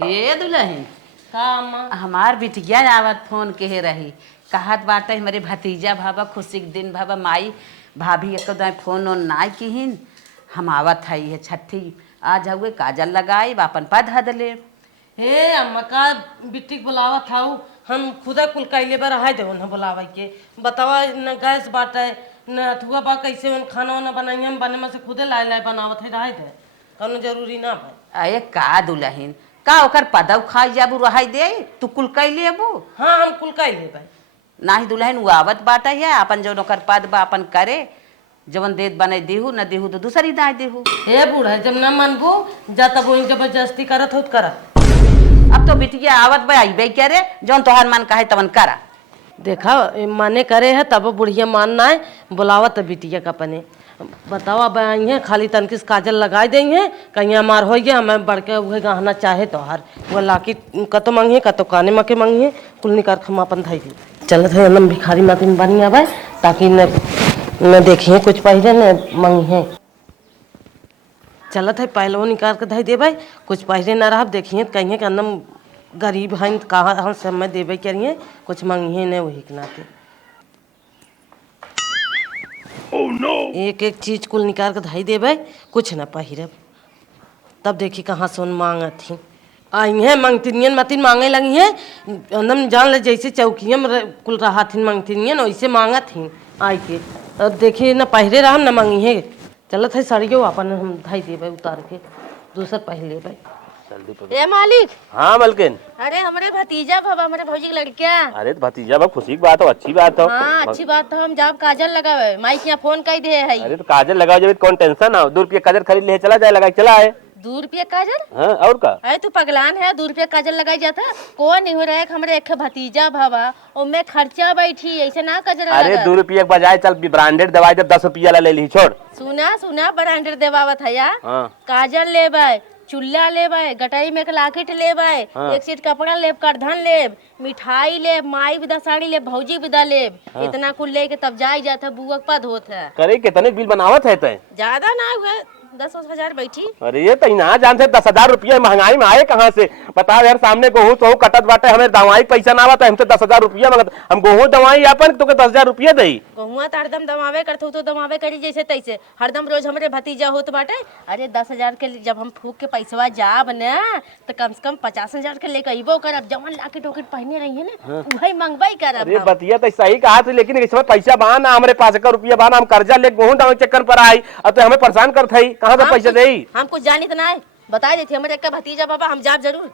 हे दुल्हन का अम्मा? हमार बिटिया आवत फोन के रही कहत बाटे हमारे भतीजा भाभा खुशी के दिन भाभा माई भाभी एकदम फोन ओन ना किहिन हम आवत हई है छठी आज हुए काजल लगाई अपन पद हद ले। हे अम्मा का बिट्टी बुलावा था हम खुदा कुल कैले बार हाय देवन हम बुलावा के बतावा न गैस बाटे न अथुआ बा कैसे उन खाना वाना बनाई हम बने में से खुदे लाए लाए बनावत है रहे दे कौनो जरूरी ना भाई। अरे का दुल्हन का ओकर पदव खाई जाबू रहाई दे तू कुल कैले अबू। हाँ हम कुल कैले भाई नाही दुल्हन वो आवत बाटे है अपन जो ओकर पद बा अपन करे जवन देत बने देहू न देहू तो दूसरी दाए देहू। हे बूढ़ा जब न मनबू जा तब वो जबरदस्ती करत हो करत। अब तो बिटिया आवत बा आईबे करे जौन तोहार मन कहे तवन करा। देखा माने करे है तब बुढ़िया मानना है बुलावत बिटिया का पने बताओ अब आई है खाली तनकिस काजल लगाई देंगे है कहीं हमार हो गया हमें बढ़ के वह गहना चाहे तो हर वो लाकी कतो मंगी कतो काने मके मंगी है कुल निकार खम अपन धाई दी चलत है नम भिखारी मातिन बनी आवे ताकि न देखिए कुछ पहले न मंगी है चलत है पहले निकाल के धाई देवे कुछ पहले न रह देखिए कहीं के नम गरीब हैं कहाँ हम समय देवे करिए कुछ मंगी है न वही के नाते Oh, no. एक एक चीज कुल निकाल के धाई देवे कुछ न पहिरब तब देखी कहाँ सोन मांगा थी आई है मंगतिनियन मतिन मांगे लगी है एकदम जान ले जैसे चौकिया में कुल रहा थी मंगतिनियन वैसे मांगा थी आई के अब देखी न पहिरे रहा न मांगी है चलत है साड़ियों अपन हम धाई देवे उतार के दूसर पहन लेवे। ए मालिक। हाँ मलकिन। अरे हमारे भतीजा भाभा हमारे भौजी की लड़किया। अरे तो भतीजा भाव खुशी की बात हो अच्छी बात हो। हाँ अच्छी बात हो हम जाब काजल लगावे माई के यहाँ फोन कर दे है। अरे तो काजल लगाओ जब कौन टेंशन हो 2 रुपये काजल खरीद ले चला जाए लगा चला है 2 रुपये काजल। हाँ और का अरे तू पगलान है 2 रुपये काजल लगाई जाता कौन नहीं हो रहा है हमारे एक भतीजा भाभा और मैं खर्चा बैठी ऐसे ना काजल। अरे 2 रुपये के बजाय चल ब्रांडेड दवाई जब 10 रुपया ले ली छोड़। सुना ब्रांडेड देवावत है यार हाँ। काजल लेबै चुल्ला लेबै गटाई में लाकेट लेबै हाँ। एक सेट कपड़ा लेब करधन लेब मिठाई लेब माई विदा साड़ी लेब भौजी विदा लेब हाँ। इतना कुल लेके तब जाई जाता बुआ पद होत है। करे कितने बिल बनावत है तय ज्यादा ना हुए 10,000 बैठी। अरे ये तो ना जानते 10,000 रुपया महंगाई में आए कहाँ से बताओ यार सामने गेहूं तो कटत बाटे हमें दवाई पैसा ना आता हमसे 10,000 रुपया मांगत हम गेहूं दवाई अपन तो 10,000 रुपया दई गहुआ तो हरदम दमावे करते तो दमावे करी जैसे तैसे हरदम रोज हमारे भतीजा होत बाटे। अरे 10,000 के जब हम फूक के पैसवा जाब न तो कम से कम 50,000 के लेके अइबो करब जवन लाकेट ओकेट पहने रही है ना वही मंगवाई करब। अरे बतिया तो सही कहा थी लेकिन इस समय पैसा बाना हमारे पास का रुपया बाना हम कर्जा ले गेहूं दवाई चक्कर पर आई अब तो हमें परेशान कर थई कहाँ से पैसा दे हम कुछ जानी तो ना है बता देती हमारे एक भतीजा बाबा हम जाब जरूर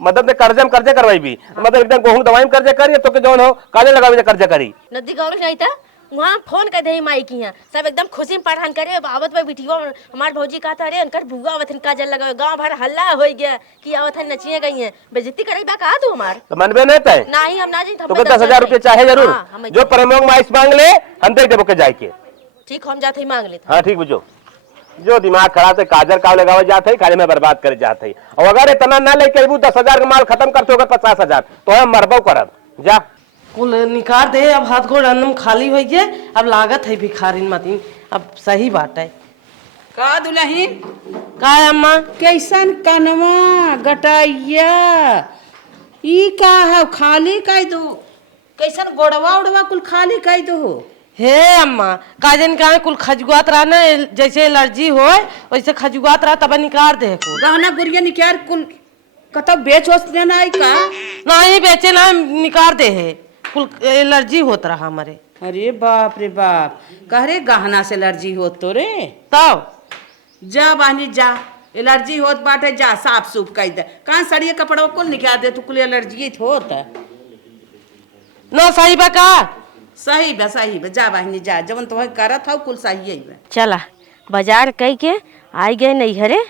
मतलब कर्जे में कर्जे करवाई भी मतलब एकदम गेहूं दवाई में कर्जे करी तो के जौन हो काले लगावे कर्जा करी नदी गौर नहीं था वहाँ फोन कर दे माई की यहाँ सब एकदम खुशी में पढ़ान करे आवत में बिटिया हमार भौजी कहा था अरे अनकर बुआ आवत काजल लगावे गांव भर हल्ला हो गया कि आवत है नचिए गई है बेइज्जती करे बा कहा तू हमार तो मनबे नहीं तय नहीं हम ना जी तो 10,000 रुपये चाहे जरूर जो प्रमोग माइस मांग ले हम दे देबो के जाए के ठीक हम जाते ही मांग लेते। हाँ ठीक बुझो जो दिमाग खराब है काजर काव लगावे जाते है खाली में बर्बाद करे जाते है और अगर इतना ना लेके 10,000 का माल खत्म करते होगा 50,000 तो हम मरबो करब जा कुल निकाल दे अब हाथ गोड़ अन्नम खाली हो गए अब लागत है भिखारिन मती अब सही बात है। का दुल्हन का अम्मा कैसन कनवा गटाइया ई का है खाली कह दो कैसन गोड़वा उड़वा कुल खाली कह दो। हे अम्मा काजन का कुल खजुआत रहा ना जैसे एलर्जी हो वैसे खजुआत रहा तब निकाल दे कुल गहना गुड़िया निकाल कुल कतब बेच होते ना आई का नहीं बेचे ना निकाल दे है कुल एलर्जी होत रहा हमारे। अरे बाप रे बाप कह रे गहना से एलर्जी होत तो रे तब जा बानी जा एलर्जी होत बाटे जा साफ सूफ कह दे कहाँ सड़िए कपड़ा कुल निकाल दे तू कुल एलर्जी होत ना सही बा का सही बा जा बहनी जा जवन तो करत हो कुल सही है। चला बाजार कई के आई गए नहीं हरे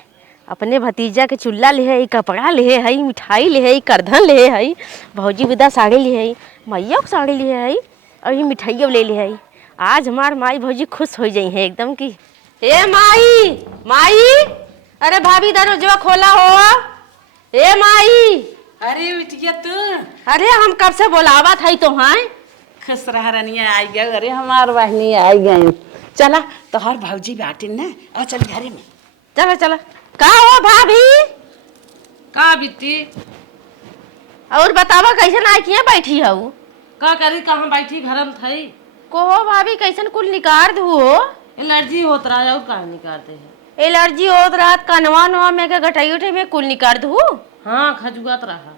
अपने भतीजा के चुल्ला ले है कपड़ा ले है मिठाई ले है करधन ले है भौजी विदा साड़ी ले है मैया को साड़ी ले है और ये मिठाइया ले ले है आज हमार माई भौजी खुश हो जाई है एकदम की। ए माई अरे भाभी दरवाजा खोला हो ए माई। अरे बिटिया तू अरे हम कब से बोलावा था तो हाँ खुश रह रनिया आई गए अरे हमार बहनी आई गई चला तो हर भौजी बाटिन ना और चल घरे में चला का हो भाभी का बिट्टी और बतावा कैसन आई किया बैठी हूँ का करी कहाँ बैठी घरम थई कोहो भाभी कैसन कुल निकार दू एलर्जी होत रहा है और कहाँ निकालते हैं। एलर्जी होत रात कनवा नवा में के गटाई उठे में कुल निकार दू। हाँ खजुआत रहा।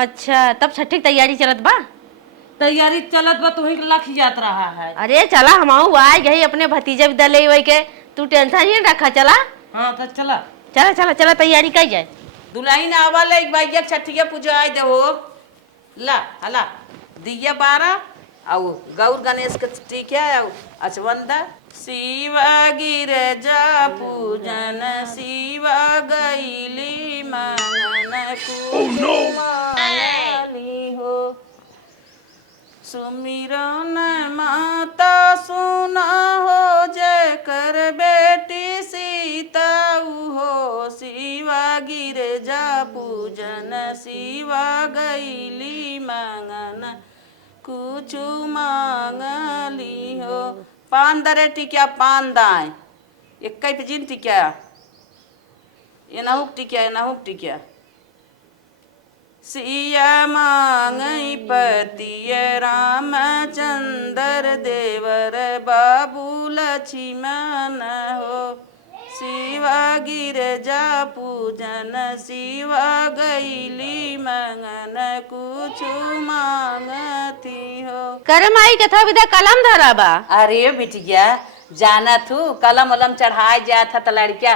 अच्छा तब छठी की तैयारी चलत बा। तैयारी चलत बा तो वही लख जात रहा है। अरे चला हम आ गई अपने भतीजे विद्यालय वही के तू टेंशन ही रखा। चला हाँ तो चला चला चला चला तैयारी कर जाए। दुल्हन आवाले एक भाई छठिया पूजा दे हो ला हला दिया 12 आओ गौर गणेश के टीका आओ अचवंदा शिवा गिरजा पूजन शिवा गईली मंगन कुमारी हो सुमिरन माता सुना हो जय कर बेटी सीता हो शिवा गिरजा पूजन शिवा गईली मंगन कुछ मांगली हो पान दरे टिकिया पान दाए एक पे जिन टिकिया ये नहुक टिकिया सिया मांगई पतिय रामचंद्र देवर बाबू लक्ष्मण हो शिवा गिरजा पूजन शिवा गईली मंगन कुछ मांगती हो। कर माई कथा विदा कलम धरा बा। अरे बिटिया जाना तू कलम वलम चढ़ाए जात था लड़किया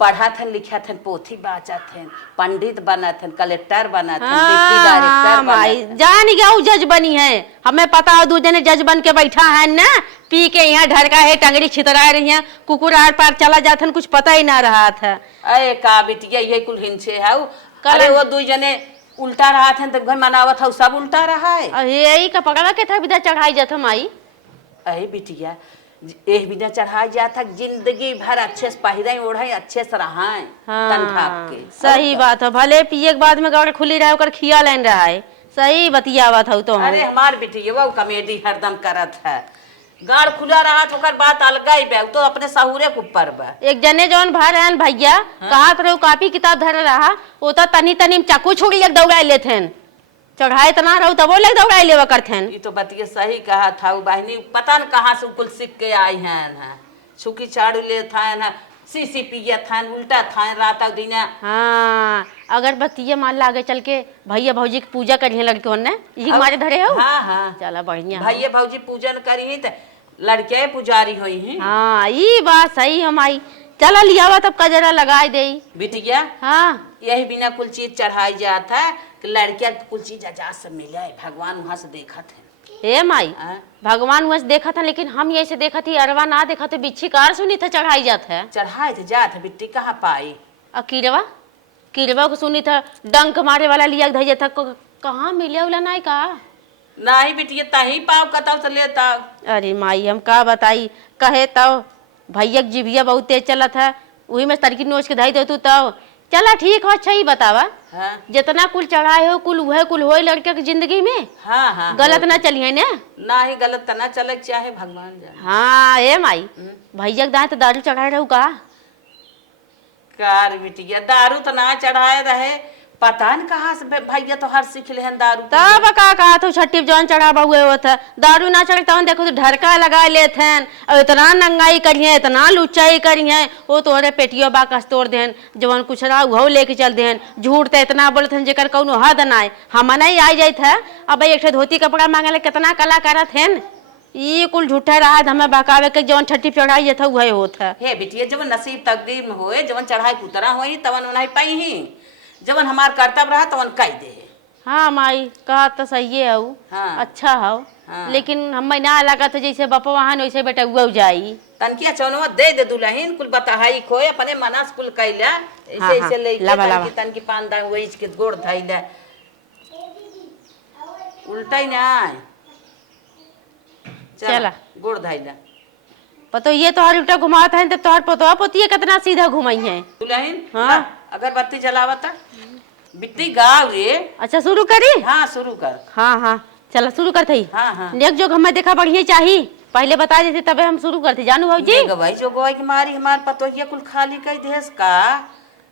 पढ़ा थन लिखा थन पोथी बाचा थन पंडित बना थन कलेक्टर बना थन डिप्टी डायरेक्टर माई जान गया जज बनी है हमें पता हो दू जने जज बन के बैठा है ना पी के यहाँ ढरका है टंगड़ी छितरा रही है कुकुर आर पार चला जाथन कुछ पता ही ना रहा था। अरे का बिटिया ये कुल हिंसे है अरे वो दू जने उल्टा रहा था तो घर मनावत था सब उल्टा रहा है। यही का पकड़ा के था विदा चढ़ाई जाता माई। अरे बिटिया एक बिना चढ़ाई जाता जिंदगी भर अच्छे से पहिरे ओढ़े अच्छे से रहा तन ढाक के सही बात है भले पिए के बाद में गाड़ खुली रहा ओकर खिया लेन रहा है सही बतियावा था तो। अरे हमार बिटिया वो कॉमेडी हरदम करत है गाड़ खुला रहा तो कर बात अलग ही बे तो अपने सहुरे के ऊपर बा। एक जने जौन भर रहन भैया कहा रहो कापी किताब धर रहा वो तो तनी तनी चाकू छुड़ी ले दौड़ा लेथे चढ़ाए तना रहो तब ले दौड़ा लेवा करथेन। ये तो बतिया सही कहा था वो बहनी पता न कहाँ से कुल सीख के आई हैं छुकी चाड़ू ले था ना सीसी पिया था उल्टा था रात दिन। हाँ अगर बतिया मान लागे चल के भैया भौजी की पूजा करिए लड़के ने ये हमारे धरे हो। हाँ हाँ चला बढ़िया भैया भौजी पूजन करी तो लड़के पुजारी हुई हैं। हाँ ये बात सही हमारी चला लिया तब कजरा लगाई दे बिटिया। हाँ यही बिना कुल चीज चढ़ाई जाता है कि लड़किया कुल चीज आजाद से मिले भगवान वहां से देखा थे। हे माई भगवान वहां से देखा था लेकिन हम यही से देखा थी अरवा ना देखा थे बिच्छी कार सुनी था चढ़ाई जात है चढ़ाई थे जात है बिट्टी कहाँ पाई किरवा किरवा को सुनी था डंक मारे वाला लिया धैया था कहाँ मिले वाला नहीं कहा नहीं बिटिया तही पाव कतौ से लेता। अरे माई हम का बताई कहे तब भैया जीभिया बहुत तेज चला था वही में तरकी नोच के धाई दे तू तब चला ठीक हो अच्छा ही बतावा। हाँ? जितना कुल चढ़ाए हो कुल वह कुल हो लड़के की जिंदगी में। हाँ हाँ गलत ना चलिए ने ना ही गलत तना चले चाहे भगवान जाने। हाँ ए माई भैया दांत दारू चढ़ाए रहू का कार बिटिया दारू तो ना चढ़ाए रहे पता न कहाँ से भैया तो हर सीख ले दारू तब का कहा तो छठी जौन चढ़ावा हुए हो था दारू ना चढ़ता देखो तो ढरका लगा लेते हैं और इतना नंगाई करिए इतना लुच्चाई करिए वो तोहरे पेटियो बाकस तोड़ देन जवन कुछ रहा वो लेके चल देन झूठ तो इतना बोलते जेकर कौनो हद ना हम नहीं आई जाते है अब एक धोती कपड़ा मांगे कितना कला करत है ये कुल झूठा रहा हमें बहकावे के जवन छठी चढ़ाई जाता वही होता हे बिटिया जवन नसीब तकदीर में होए जवन चढ़ाई कुतरा होई तवन नहीं पाई ही जवन हमार कर्तव्य रहा तवन कह दे। हाँ माई कहा तो सही है हाँ। अच्छा हो हाँ। लेकिन हम ना लगा तो जैसे बापा वहां वैसे बेटा उग जाई तनकिया चौनवा दे दे दुल्हन कुल बताहाई खोए अपने मनास कुल कैला ऐसे हाँ, ऐसे ले लावा तनकी पान दा वही के गोड़ धइला उल्टा ही ना चला गोड़ धइला पतो ये तोहर उल्टा घुमाता है तो तोहर पतवा पतिया कितना सीधा घुमाई है दुल्हन। हाँ अगरबत्ती जलावता बिट्टी गाँव रे। अच्छा शुरू करी हाँ शुरू कर। हाँ हाँ चला शुरू कर थी। हाँ हाँ नेक जो हमें देखा बढ़िया चाहिए पहले बता देते तबे हम शुरू करते जानू भाजी गवाई जो गवाई की मारी हमार पतोहिया कुल खाली कई देश का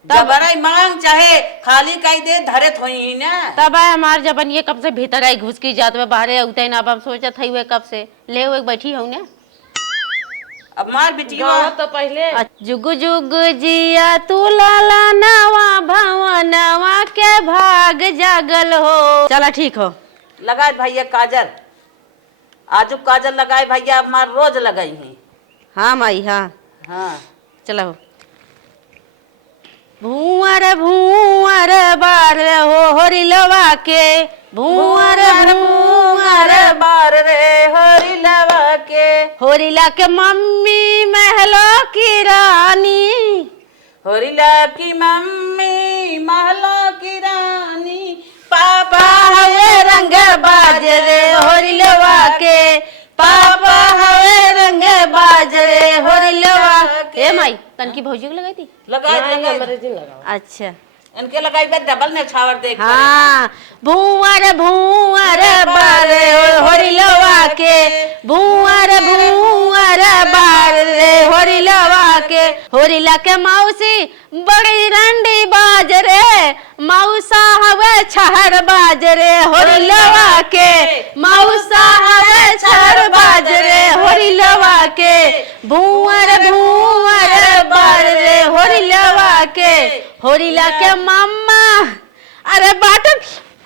जबरई मांग चाहे खाली कई दे धरे थोई ही ना। तब है हमार जबन ये कब से भीतर आई घुस की जात में बाहर उतई ना। अब हम सोचत हई हुए कब से ले हुए बैठी हूँ ना। अब मार बिटिया तो पहले जुग जुग जिया तू लाला नवा भवनवा के भाग जागल हो। चला ठीक हो। लगाए भैया काजल, आजू काजल लगाए भैया, हमार रोज लगाई है। हाँ माई हाँ हाँ चलो। भूअर बार होरी लवा के, भूअर बार रे होरी लवा के, होरीला के मम्मी महलो की रानी, होरीला की मम्मी महलो की रानी, पापा हवे रंग बाजरे होरीलवा के, पापा हवे रंग बाजरे होरीलवा के। ए माई तनकी भौजी को लगाई थी। लगाए हमारे दिन लगाओ। अच्छा इनके लगाई बे डबल ने छावर देख। हाँ भूअर बार होरीलवा के, भूअर बार होरीलवा के, होरीला के मौसी बड़ी रंडी बाजरे, मौसा हवे छहर बाजरे होरीलवा के, मौसा हवे छहर बाजरे होरीलवा के, भूअर बार होरीलवा के, होरीला के मम्मा। अरे बाट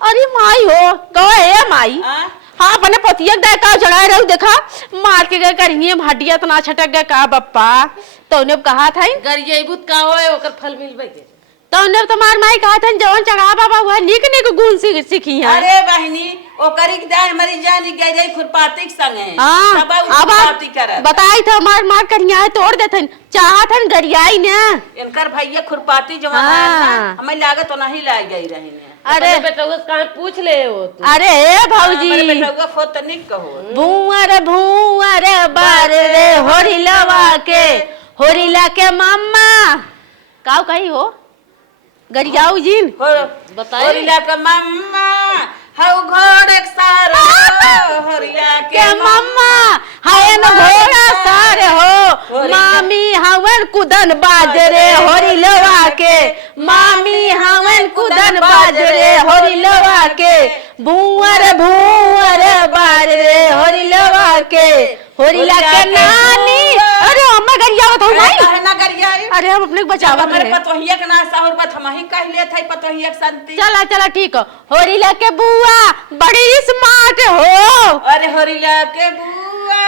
अरे माई हो कहे माई। हाँ अपने पतिया दे का चढ़ाए रहू देखा मार के गए करिए हड्डिया तो ना छटक गए का बप्पा। तो उन्हें कहा था गरियाबूत का होए ओकर फल मिलबे के। तो उन्हें तुम्हार माई कहा था जवन चढ़ा बाबा हुआ निक गुण सीखी है। अरे बहनी ओ करी दाई मरी जानी गई रही खुरपाती के संग है। हाँ अब बताई था मार करिया तोड़ देथन चाहत हन गरियाई ने। इनकर भैया खुरपाती जवान है हमें लागत तो नहीं लाई गई रही ने। अरे बेटा उस कहां पूछ ले हो तू। अरे भौजी हमारे बेटा को फोत निक कहो। भूअर बार रे होरीलवा के, होरीला के मम्मा काऊ कही हो गरियाऊ जिन बताइए। होरीला के मम्मा हौ घोड़े सारो, होरीला के मम्मा हवन घोड़ा सारे हो, मामी हवन कुदन बाजरे होरीलवा के, मामी हवन कुदन बाजरे होरीलवा के, भूअर बार रे होरीलवा के, होरीला के नानी। अरे अम्मा गरियावत हो माई। ना गरिया अरे हम अपने को बचावत हमारे है। पतोहिया के ना साहुर बात हम ही कह ले थे पतोहिया के संति। चला ठीक हो। होरीला के बुआ बड़ी स्मार्ट हो। अरे होरीला के बुआ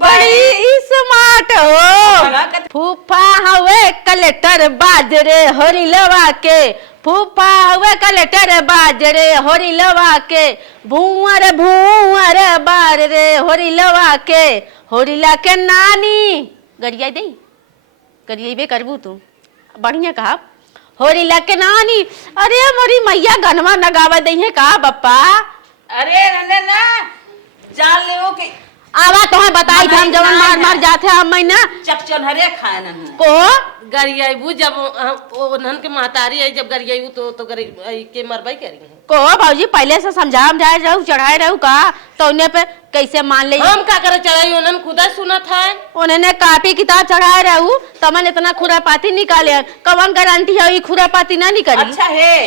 बड़ी स्मार्ट हो। फूफा हवे कलेक्टर बाजरे होरीलवा के, फूफा हवे कलेक्टर बाजरे होरीलवा के, भूअर बार रे होरीलवा के, होरीला के नानी। गरिया दे गरिया करबू तू बढ़िया कहा। होरीला के नानी। अरे मोरी मैया गनवा नगावा दई है का बप्पा। अरे ना जान ले के आवा तो बताई हम जवन मार जाते हम मैना चकचन हरे खाए न को गरियाबू जब ओनहन के महतारी आई जब गरियाबू तो गरी के मरबई करी को भौजी पहले से समझा जाए रहू चढ़ाए रहू का तो उन्हें पे कैसे मान ले। हम का करे चढ़ाई उन्हन खुदा सुना था। उन्होंने कापी किताब चढ़ाए रहू तमन इतना खुरापाती निकाले कवन गारंटी है खुरापाती ना निकली। अच्छा है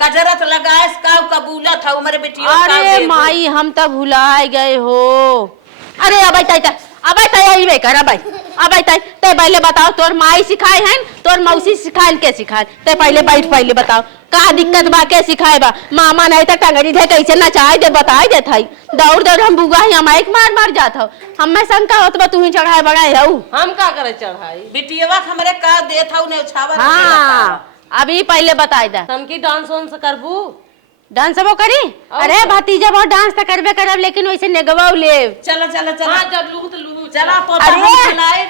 कजरत लगाए काव कबूला था उमरे बेटी। अरे माई हम तो भुलाए गए हो। अरे अब आई कर अब ते पहले बताओ तोर माई सिखाए हैं तोर मौसी सिखाए के सिखाए ते पहले बताओ का दिक्कत बा के सिखाए बा। मामा नहीं तो टंगड़ी थे कैसे नचाए दे बताए दे थाई दौड़ हम बुआ ही हमारे मार जात हो हमें शंका होत बा तू ही चढ़ाए बढ़ाए रहू। हम का करे चढ़ाई बिटियावा हमरे का दे था उन्हें छावर। हाँ अभी पहले बताए दा हमकी डांस वांस करबू डांस वो करी। अरे भतीजा बहुत डांस तो करबे करब लेकिन वैसे नेगवाऊ ले। चलो हां जब लू तो लू चला पोता हम खिलाए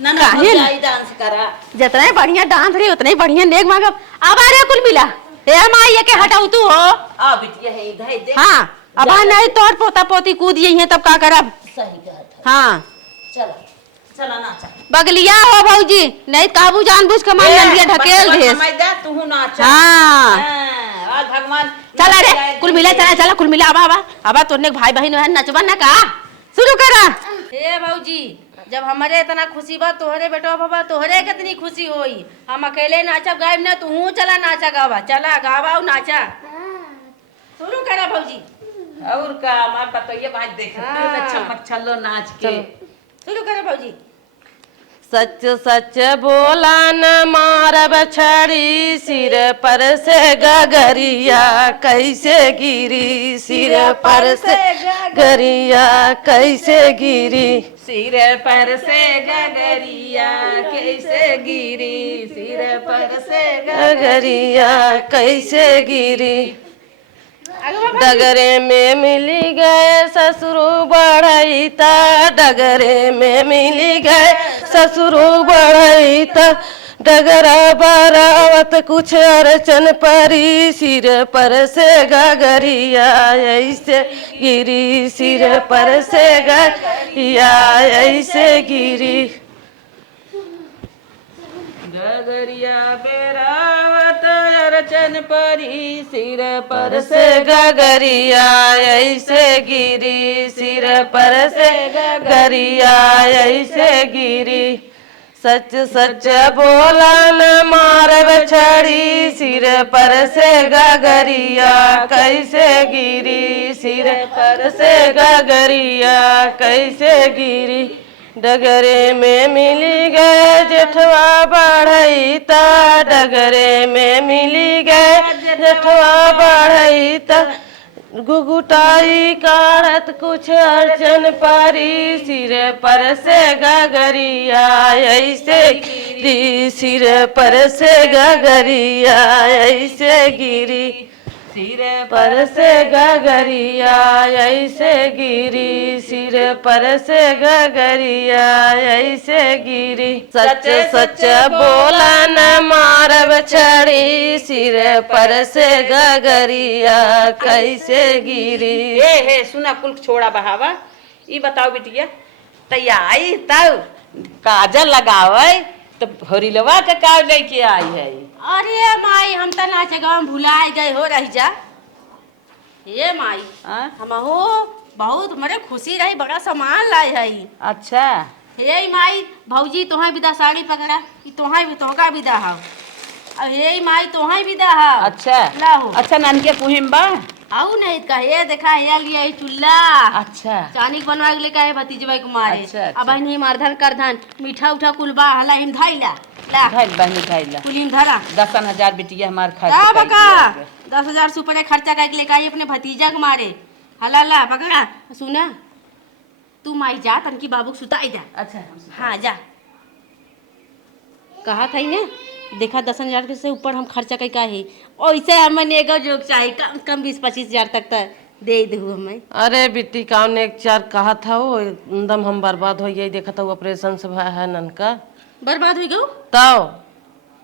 ना जाई डांस करा। जितना बढ़िया डांस रही उतना ही बढ़िया नेग मांगब। अब आ रे कुल मिला हे माई के हटाऊ तू हो। आ बिटिया है इधर दे। हां अब नहीं तोर पोता पोती कूद यही है तब का करब। सही बात है। हां चला नाचा बगलिया हो भौजी नहीं काबू जानबूझ के मान नंदिया ढकेल दे। तू नाचा। हां आज भगवान चला रे कुल मिला चला कुल मिला अब तोरने भाई बहन है नचबा ना का शुरू करा। हे भौजी जब हमारे इतना खुशी बा तोहरे बेटवा बाबा तोहरे कितनी खुशी होई। हम अकेले नाचब गायब ना तू चला नाचा गावा चला गावा और नाचा शुरू करा भौजी। और का हमार बताइए भाई देख चमक चलो नाच के शुरू करा भौजी। सच सच बोला न मारब छड़ी सिर पर से गगरिया कैसे गिरी सिर पर से गगरिया कैसे गिरी सिर पर से गगरिया कैसे गिरी सिर पर से गगरिया कैसे गिरी डगरे में मिली गए ससुरु बढ़ईता डगरे में मिली गए ससुरु बढ़ईता डगरा बरावत कुछ अड़चन परी सिर पर से गगरिया ऐसे गिरी सिर पर से गगरिया ऐसे गिरी गगरिया बेरावत अरचन परी सिर पर से से गगरिया ऐसे गिरी सिर पर से गगरिया ऐसे गिरी सच सच बोला न मारब छड़ी सिर पर से गगरिया कैसे गिरी सिर पर से गगरिया कैसे गिरी डगरे में मिली गए जेठवा बढ़ईता डगरे में मिली गए जेठवा बढ़ईता गुगुटाई काढ़त कुछ अड़चन पारी सिर पर से गगरिया ऐसे गिरी सिर पर से गगरिया ऐसे गिरी सिर पर से गगरिया ऐसे गिरी सिर पर से गगरिया ऐसे गिरी सच सच बोला न मारब छड़ी सिर पर से गगरिया कैसे गिरी हे सुना कुल छोड़ा बहावा ई बताओ बिटिया तैयारी तब काजल लगावे तो होरिलवा के का लेके आई है। अरे माई हम तो नाचे गाँव में भुलाए गए हो रही जा ये माई हम हो बहुत हमारे खुशी रही बड़ा सामान लाए है। अच्छा हे माई भौजी तोहा विदा साड़ी पकड़ा कि तोहा भी तोहका विदा हो अब हे माई तोहा विदा हो। अच्छा लाहो अच्छा नानके पुहिम बा आऊ नहीं का ये देखा ये लिया ये चुल्ला अच्छा चानी बनवा के लेके आए भतीजवा के मारे। अच्छा, अब नहीं मारधन करधन मीठा उठा कुलबा हला हिम धाइला ला भाई बहनी खाइला कुलीम धरा 10,000 बिटिया हमार का खर्च बका 10,000 से ऊपर खर्चा करके लेके आई अपने भतीजा के मारे हला ला पकड़ा सुना तू माई जा तनकी बाबू के सुताई जा। अच्छा हाँ जा कहा था ना देखा 10,000 से ऊपर हम खर्चा कई का है ऐसे हमें एगो जोग चाहिए कम कम 20-25,000 तक दे दू हमें। अरे बिट्टी काव ने एक चार कहा था वो एकदम हम बर्बाद हो यही देखा था वो ऑपरेशन से भाई है ननका बर्बाद हो गयो तब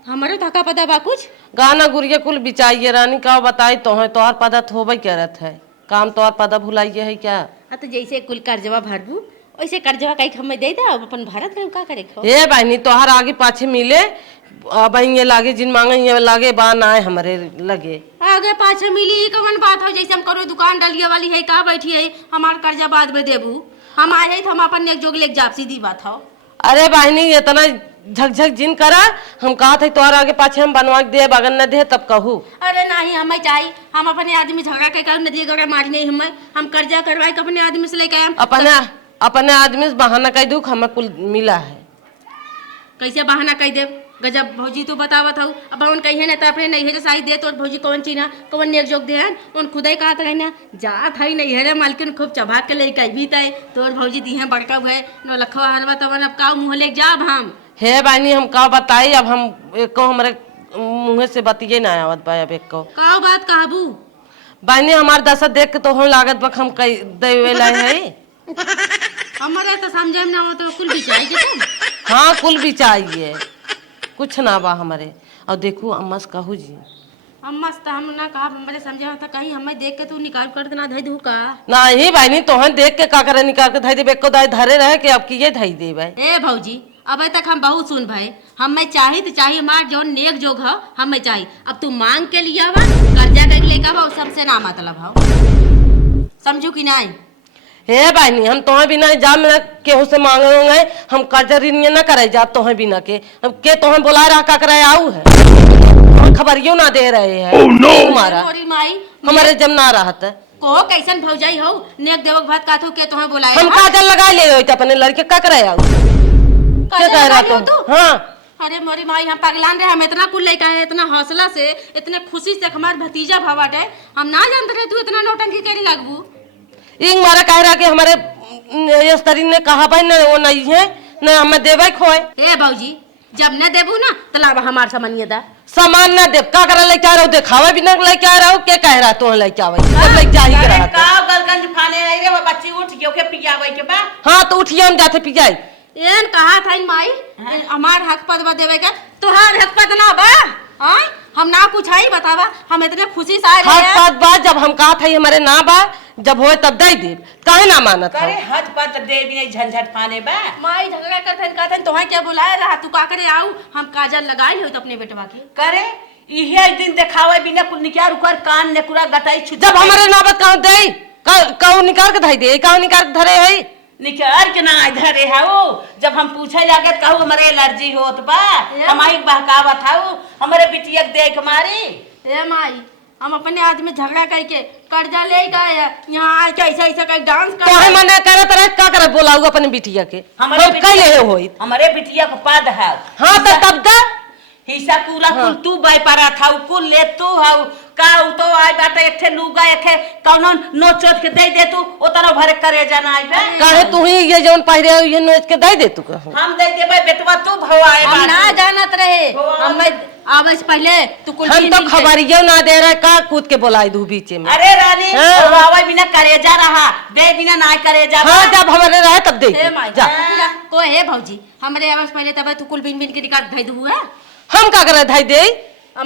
हमारे थका पता बा कुछ गाना गुड़िया कुल बिचाइए रानी का बताई तो है तोहर पदा होबे करत है काम तोहर पदा भुलाइए है क्या। हाँ तो जैसे कुल कर्जवा भरबू वैसे कर्जवा कई हमें दे दा अपन भारत में का करे खो। ए बहनी तोहर आगे पाछे मिले अब ये लागे जिन मांगे ये लागे बा ना हमारे लगे आगे पाछे मिली ही कौन बात हो जैसे हम करो दुकान डलिया वाली है का बैठी है हमार कर्जा बाद में देबू हम आए तो हम अपन एक जोग लेके जाब सीधी बात हो। अरे बहनी इतना झकझक जिन करा हम कहा थे तोहर आगे पाछे हम बनवा के दे अगर न दे तब कहू। अरे नहीं हमें चाहिए हम अपने आदमी झगड़ा के कर नदी गड़ा मारने हम कर्जा करवाए अपने आदमी से लेके आए अपने आदमी से बहाना कह दू हमें कुल मिला है कैसे बहाना कह दे गजब भौजी तो बतावत हूँ अब उन कही ना तो अपने नहीं साई दे तो भौजी कौन चीना कौन नेक जोग दे उन खुद ही कहा था ना जात है नहीं है मालकिन खूब चबा के ले कह भी तय तोर भौजी दी है बड़का है न लखवा हलवा तब अब का मुँह ले जाब हम हे बहनी हम का बताई अब हम एक को हमारे मुँह से बतिये ना आवत बा अब एक को का बात कहबू बहनी हमार दशा देख के तो हम लागत बक हम कई देवे ला है हमारे तो समझे ना हो तो कुल भी चाहिए हाँ कुल भी चाहिए कुछ ना बा हमारे और देखू अम्मस कहू जी हम मस्त हम ना कहा हमारे समझे था कहीं हमें देख के तू निकाल कर देना धई दू का नहीं बहनी तोहन देख के का करे निकाल के धई दे बेको दाई धरे रहे के अब की ये धई दे भाई ए भौजी अब तक हम बहुत सुन भाई हमें चाहिए तो चाहिए हमार जो नेक जोग है हमें चाहिए अब तू मांग के लिया हुआ कर्जा कर लेकर वो सबसे ना मतलब हो समझू कि नहीं। हे बहनी हम तोहे बिना जा मैं केहू से मांगे हम कर्जा ऋण न करे जा तोहे बिना के अब के तोहे बुला रहा का करे आऊ है खबरियो ना दे रहे हैं तुम्हारा मोरी माई हमारे जब ना रहत को कैसन भौजाई हो नेक देवक भात काथो के तोहे बुलाए हम काजल लगा ले अपने लड़के का करे आऊ क्या कह रहा तू हाँ अरे मोरी माई हम पगलान रहे हम इतना कुल लड़का है इतना हौसला से इतने खुशी से हमार भतीजा भावाट है हम ना जानते रहे तू इतना नौटंकी करे लगबू इंग मारा कह रहा कि हमारे यस्तरी ने कहा भाई न वो नहीं है न हमें देवे खोए ए भौजी जब न देबू ना तो लावा हमार सामान्य दा सामान न देव का करे लेके आ रहा हूँ दिखावे बिना लेके आ रहा हूँ क्या कह रहा तू लेके आवे सब लेके आ ही रहा का गलगंज फाने आई रे वो बच्ची उठ गयो के पियावे के बा हाँ तो उठिए हम जाते पी जाए एन कहा था माई हमार हक पद बा देवे के तोहार हक पद ना बा हां हम ना कुछ आई बतावा हम इतने खुशी से आए हक पद बा जब हम कहा था हमारे ना बा जब होए तब दे दे काहे ना मानत करे हज पत दे भी नहीं झंझट फाने बा माई झगड़ा करथन कहथन तोहे क्या बुलाए रहा तू का करे आऊ हम काजल लगाई हो तो अपने बेटवा के करे इहे दिन देखावे बिना कुल निकाल रुकर कान ने पूरा गटाई छु जब हमारे नाबत कहूं दे कहूं निकाल के धाई दे कहूं निकाल के धरे है निकाल के ना इधर रे हाउ जब हम पूछे जाके कहू हमारे एलर्जी होत बा हमारी बहकावत हाउ हमारे बिटिया के देख मारी ए माई हम अपने आदमी झगड़ा करके कर्जा ले गए यहाँ आके ऐसा ऐसा कर डांस कर काहे मना करे तरह का करे बोलाऊ अपने बिटिया के हमारे कैले होई हमारे बिटिया को पद है हां तो तब दा हिस्सा पूरा कुल तू बाई पारा था कुल ले तू हाउ का तो आई बाटे एकठे लुगा एखे कौनो नोचोट के दे दे तू ओतना भरे करे जाना आई बे काहे तू ही ये जौन पहिरे ये नोच के दे दे तू हम दे देबे बेटवा तू भवाए हम ना जानत रहे हम आवे से पहले तू कुल हम तो खबरियो ना दे रहा का कूद के बोलाई दू बीच में अरे रानी भवाए बिना करेजा रहा दे बिना ना करेजा हां जब हमारे रहे तब दे ए माई जा को है भौजी हमरे आवे से पहले तब तू कुल बिन बिन के निकाल धई दू है हम का करे धाई दे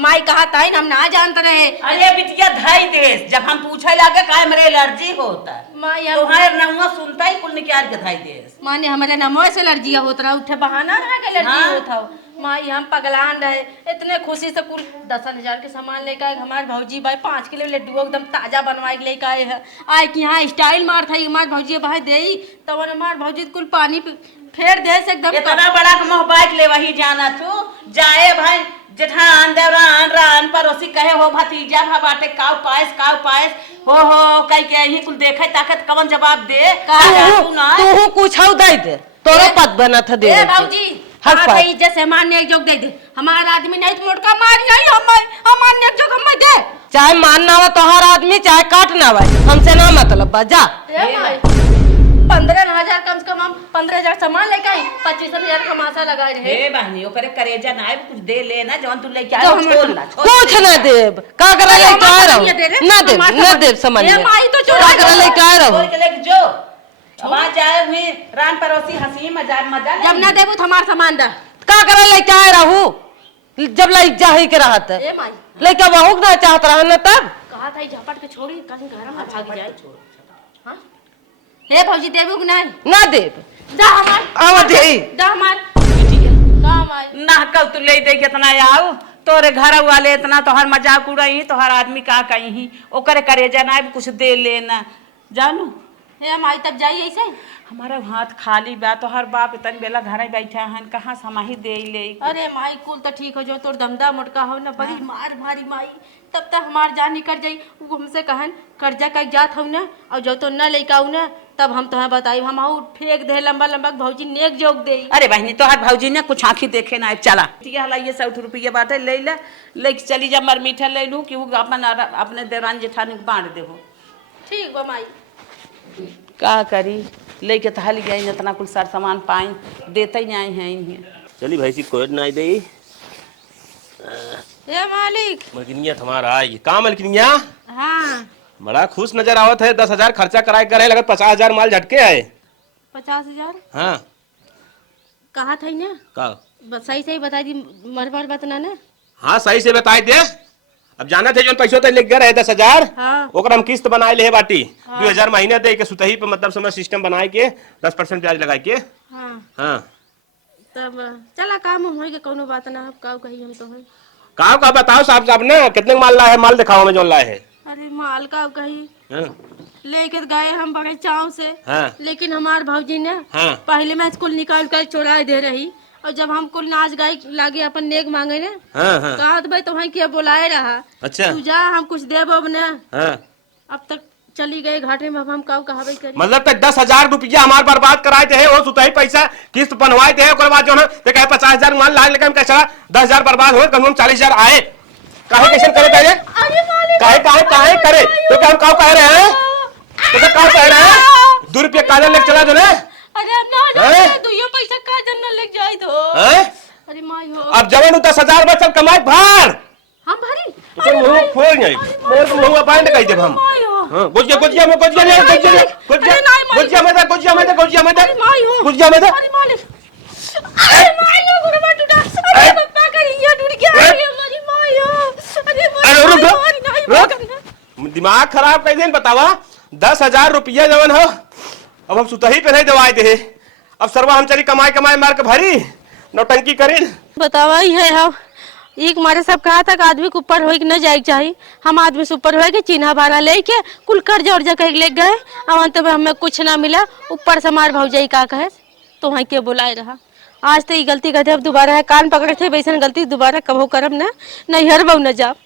माई कहा ताई हम ना जानते रहे अरे बिटिया धाई दे जब हम पूछे लागे काहे मेरे एलर्जी होता माई तोहार नहुआ सुनता ही कुल निकाल के धाई दे माने हमारे नमो से एलर्जी होत रहा उठे बहाना रहा के एलर्जी होत हो माई हम पगलान रहे इतने खुशी से कुल 10,000 के सामान लेकर आए हमारे भौजी भाई 5 किलो लड्डू एकदम ताजा बनवाए लेकर आए हैं आए कि यहाँ स्टाइल मार था हमारे भौजी भाई दे तब हमारे भौजी कुल पानी फेर दे से एकदम इतना बड़ा मोह बाइक ले वही जाना तू जाए भाई जेठान देवरान रान पड़ोसी कहे हो भतीजा भा बाटे काव पायस हो कह के यही कुल देखे ताकत कवन जवाब दे तू ना तू कुछ हौ दे दे तोरो पद बना था दे ए भौजी हक हां तो इज्जत से मारने एक जोग दे दे हमारा आदमी नहीं तो मोटका मार नहीं हम मारने एक जोग हम दे चाहे मानना हो तोहर आदमी चाहे काटना हो हमसे ना मतलब बा जा 15,000 कम से कम हम 15,000 सामान लेके आई 25,000 का मासा लगा रहे हे बहनी ओकरे करेजा ना कुछ दे ले ना जवन तू लेके आयो छोड़ ला कुछ ना देब का करे ले का रहो ना देब समझ ए माई तो का करे ले का रहो छोड़ के लेके जो वहां जाए हुए रान पड़ोसी हंसी मजाक मजा जब ना देबू हमार सामान दा का करे ले का रहू जब लाई जाही के रहत ए माई लेके बहु ना चाहत रह न तब कहा था झपट के छोड़ी कहीं घर में भाग जाए हां हे भौजी देबू कि नहीं ना देब जा हमार आवा दे जा हमार का माई ना कल तू ले दे कितना आओ तोरे घर वाले इतना तोहर मजाक उड़ाई तोहर आदमी का कहीं ओकरे करेजा ना कुछ दे लेना जानू हे माई तब जाइए ऐसे हमारा हाथ खाली बा तो हर बाप इतन बेला घर ही बैठा हन कहाँ समाही दे ले अरे माई कुल तो ठीक हो जो तोर दमदा मोटका हो ना बड़ी मार भारी माई तब तक हमार जान निकल जाई वो हमसे कहन कर्जा का जात हो ना और जो तो न लेके आऊ ना तब हम तुम्हें बताई हम आऊ फेंक दे लंबा लंबा भौजी नेक जोग दे अरे बहनी तो हर भौजी ने कुछ आंखी देखे ना चला ये 100 रुपया बाटे ले लेके चली जा मर मीठा ले लू कि अपने देवरान जेठानी को बांट देहो ठीक बा माई का करी लेके तो हल गई इतना कुल सार सामान पाई देते ही आए हैं इन्हें चली भाई सी कोई नहीं दे ए मालिक मलकिनिया तुम्हारा आई कहाँ मलकिनिया हाँ बड़ा खुश नजर आवत है 10,000 खर्चा कराए करे लगत 50,000 माल झटके आए 50,000 हाँ कहा था ना का सही सही बता दी मर बतना ना हाँ सही से बताई दे अब जाना थे जो पैसों तक लिख गए रहे 10,000 हाँ। ओकर हम किस्त बनाए ले बाटी 2,000 महीने दे के सुतही पे मतलब समय सिस्टम बनाए के 10% ब्याज लगा के हाँ हाँ तब चला काम हम होई के कोनो बात ना अब का कही हम तो है का बताओ साहब साहब ने कितने माल लाए है माल दिखाओ में जो लाए है अरे माल का कही हाँ? लेकर गए हम बड़े चाव से। हाँ। लेकिन हमार भौजी ने हाँ। पहले मैं स्कूल निकाल कर चुरा दे रही, और जब हम कुल नाच गाई लागे अपन नेक मांगे ने, हाँ हाँ कहा भाई तुम्हें क्या बुलाए रहा। अच्छा। तू जा, हम कुछ देब अब ने। हाँ। अब तक चली गए घाटे में, अब हम कब कहावे करी। मतलब तक 10,000 रुपया हमार बर्बाद कराए थे, वो सुतही पैसा किस्त बनवाए थे, ओकर बाद जो है ते कहे 50,000 मान लाग, लेकिन कैसा 10,000 बर्बाद हो, कम से कम 40,000 आए। काहे कैसे करे थे? काहे काहे काहे करे? तो क्या हम काव कह रहे हैं? तो क्या काव कह रहे हैं? 2 रुपया काजल लेके चला जो ने? अरे अब ना हैं? तू ये पैसा का जन्ना लेके जाई तो। हैं? अरे माई हो। अब जवन 10,000 बचल कमाई भार। हम भरी। तो मुंह खोल नहीं, मोर मुंह बांध कह देब हम। माई हो। हां, गुजिया गुजिया में गुजिया ले, गुजिया में दे, गुजिया में दे, गुजिया में दे, गुजिया में दे, अरे माई हो। गुजिया में दे। अरे मालिक। अरे माई हो, गुरबा टूटा। अरे पप्पा का रिया टूट गया। अरे हमारी माई हो। अरे अरे रुक माई रुक, दिमाग खराब कर देन बतावा। 10,000 रुपया जवन हो, अब हम सुतही पे नहीं दवाए थे, अब सरवा हम चली कमाई कमाई मार के भरी नौटंकी करी। बतावा ही है हम एक मारे सब कहा था कि आदमी के ऊपर होई कि न जाए चाहिए। हम आदमी से ऊपर होए के चिन्हा भाड़ा लेके कुल कर्जा उर्जा कह ले गए, अब अंत में हमें कुछ ना मिला। ऊपर से मार भौजाई का कहे तो वहीं के बुलाए रहा। आज तो ये गलती करते, अब दोबारा है कान पकड़े थे, वैसे गलती दोबारा कबो करब ना, नहीं हर बहु न जाब।